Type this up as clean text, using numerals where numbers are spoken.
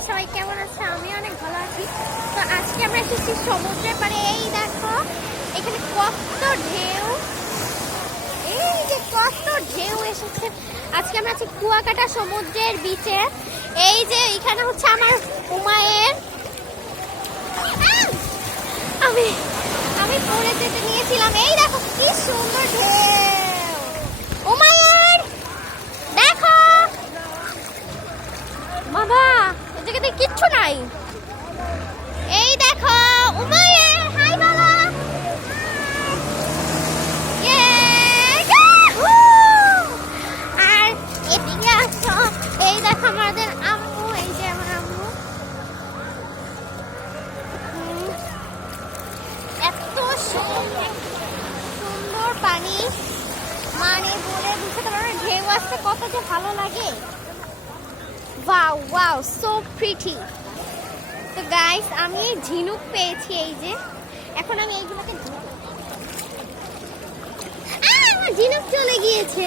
তোমরা সবাই কেমন আছো? আমি অনেক ভালো আছি। তো আজকে আমরা এসেছি সমুদ্রের পাড়ে। এই দেখো এখানে কত ঢেউ, এই যে কত ঢেউ এসেছে। আজকে আমরা আছি কুয়াকাটা সমুদ্রের বিচে। এই যে এখানে হচ্ছে আমার উমায়ের, আমি আমি পড়ে যেতে নিয়েছিলাম। এই দেখো কি সুন্দর ঢেউ। উমায়ের দেখো বাবা, এই জায়গাতে কিচ্ছু নাই। এই দেখো উমায়ের, হাই বলো। আর এদিকে আসো, এই দেখো আমাদের আম্মু, এই যে আমার আম্মু। এত সুন্দর পানি, মানে বলে বুঝতে পারো না, ঢেউ আসতে কত যে ভালো লাগে। Wow wow, so pretty. তো গাইস, আমি ঝিনুক পেয়েছি, এই যে এখন আমি এইগুলোকে আমার ঝিনুক চলে গিয়েছে।